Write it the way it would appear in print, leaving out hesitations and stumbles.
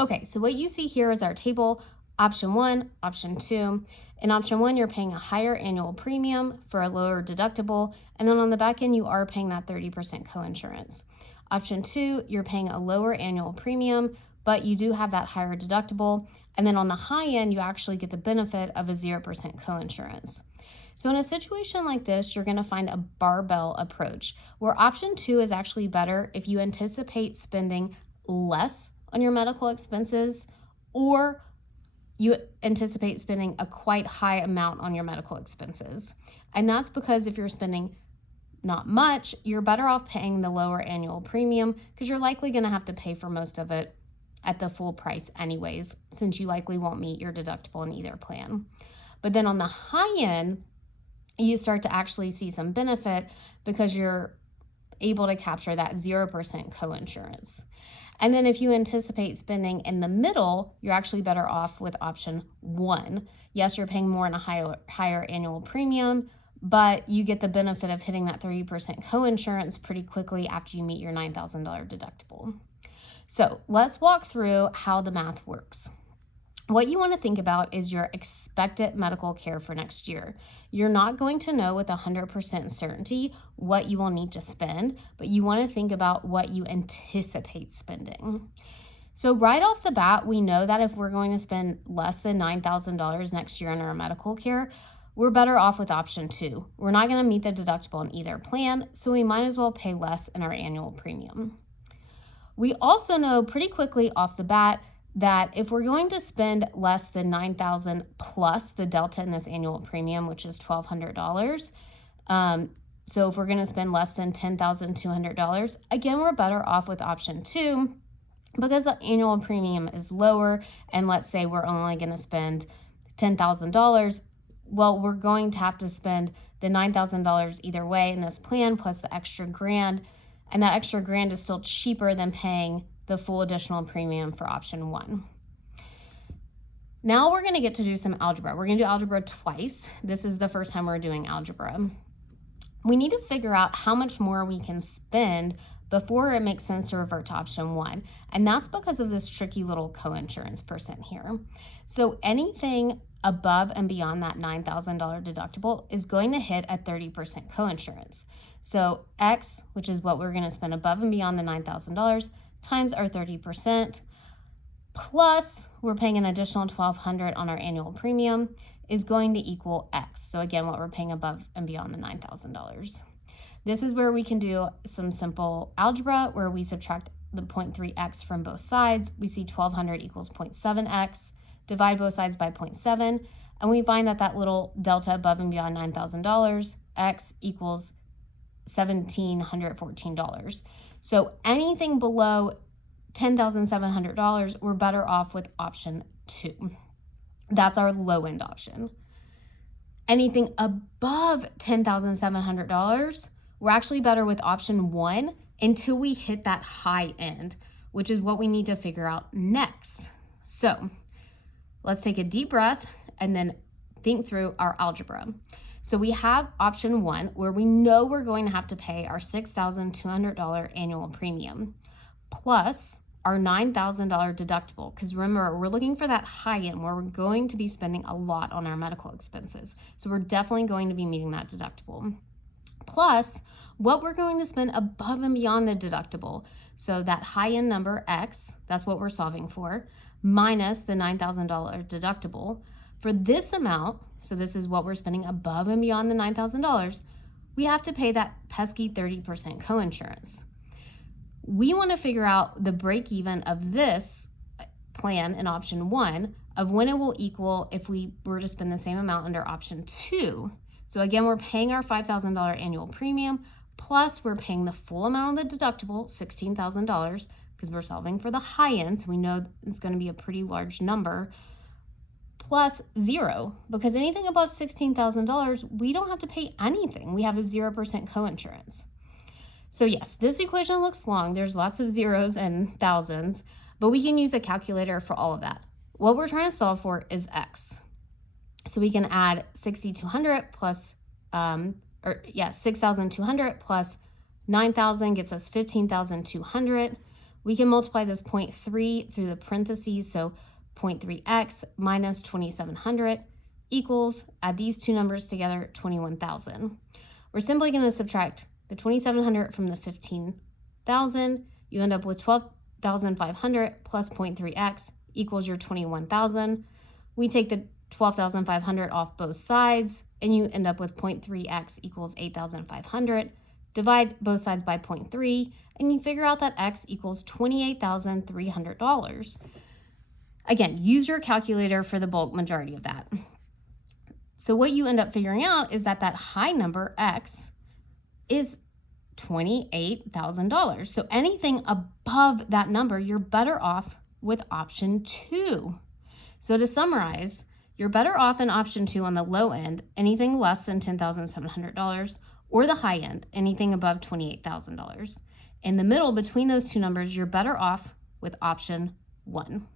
Okay, so what you see here is our table, option 1, option 2. In option 1, you're paying a higher annual premium for a lower deductible, and then on the back end, you are paying that 30% coinsurance. Option 2, you're paying a lower annual premium, but you do have that higher deductible, and then on the high end, you actually get the benefit of a 0% coinsurance. So in a situation like this, you're going to find a barbell approach, where option 2 is actually better if you anticipate spending less on your medical expenses, or you anticipate spending a quite high amount on your medical expenses. And that's because if you're spending not much, you're better off paying the lower annual premium because you're likely going to have to pay for most of it at the full price anyways, since you likely won't meet your deductible in either plan. But then on the high end, you start to actually see some benefit because you're able to capture that 0% coinsurance. And then if you anticipate spending in the middle, you're actually better off with option 1. Yes, you're paying more in a higher annual premium, but you get the benefit of hitting that 30% coinsurance pretty quickly after you meet your $9,000 deductible. So let's walk through how the math works. What you want to think about is your expected medical care for next year. You're not going to know with 100% certainty what you will need to spend, but you want to think about what you anticipate spending. So right off the bat, we know that if we're going to spend less than $9,000 next year on our medical care, we're better off with option 2. We're not going to meet the deductible in either plan, so we might as well pay less in our annual premium. We also know pretty quickly off the bat that if we're going to spend less than $9,000 plus the delta in this annual premium, which is $1,200, so if we're going to spend less than $10,200, again, we're better off with option 2 because the annual premium is lower, and let's say we're only going to spend $10,000, well, we're going to have to spend the $9,000 either way in this plan plus the extra grand, and that extra grand is still cheaper than paying the full additional premium for option 1. Now we're going to get to do some algebra. We're going to do algebra twice. This is the first time we're doing algebra. We need to figure out how much more we can spend before it makes sense to revert to option 1. And that's because of this tricky little coinsurance percent here. So anything above and beyond that $9,000 deductible is going to hit a 30% coinsurance. So X, which is what we're going to spend above and beyond the $9,000, times our 30%, plus we're paying an additional $1,200 on our annual premium, is going to equal X. So again, what we're paying above and beyond the $9,000. This is where we can do some simple algebra where we subtract the 0.3x from both sides. We see 1,200 equals 0.7x, divide both sides by 0.7, and we find that that little delta above and beyond $9,000, x equals $1,714. So anything below $10,700, we're better off with option 2. That's our low end option. Anything above $10,700, we're actually better with option 1 until we hit that high end, which is what we need to figure out next. So let's take a deep breath and then think through our algebra. So we have option 1 where we know we're going to have to pay our $6,200 annual premium plus our $9,000 deductible, because remember, we're looking for that high end where we're going to be spending a lot on our medical expenses. So we're definitely going to be meeting that deductible. Plus what we're going to spend above and beyond the deductible. So that high end number, X, that's what we're solving for, minus the $9,000 deductible. For this amount, so this is what we're spending above and beyond the $9,000, we have to pay that pesky 30% coinsurance. We want to figure out the break even of this plan in option 1 of when it will equal if we were to spend the same amount under option 2. So again, we're paying our $5,000 annual premium, plus we're paying the full amount of the deductible, $16,000, because we're solving for the high end, so we know it's going to be a pretty large number, plus 0, because anything above $16,000, we don't have to pay anything. We have a 0% coinsurance. So yes, this equation looks long. There's lots of zeros and thousands, but we can use a calculator for all of that. What we're trying to solve for is X. So we can add 6,200 plus, 6,200 plus 9,000 gets us 15,200. we can multiply this 0.3 through the parentheses, so 0.3x minus 2,700 equals, add these two numbers together, 21,000. We're simply going to subtract the 2,700 from the 15,000. You end up with 12,500 plus 0.3x equals your 21,000. We take the 12,500 off both sides, and you end up with 0.3x equals 8,500. Divide both sides by 0.3, and you figure out that x equals $28,300. Again, use your calculator for the bulk majority of that. So what you end up figuring out is that high number, x, is $28,000. So anything above that number, you're better off with option 2. So to summarize, you're better off in option 2 on the low end, anything less than $10,700, or the high end, anything above $28,000. In the middle between those two numbers, you're better off with option 1.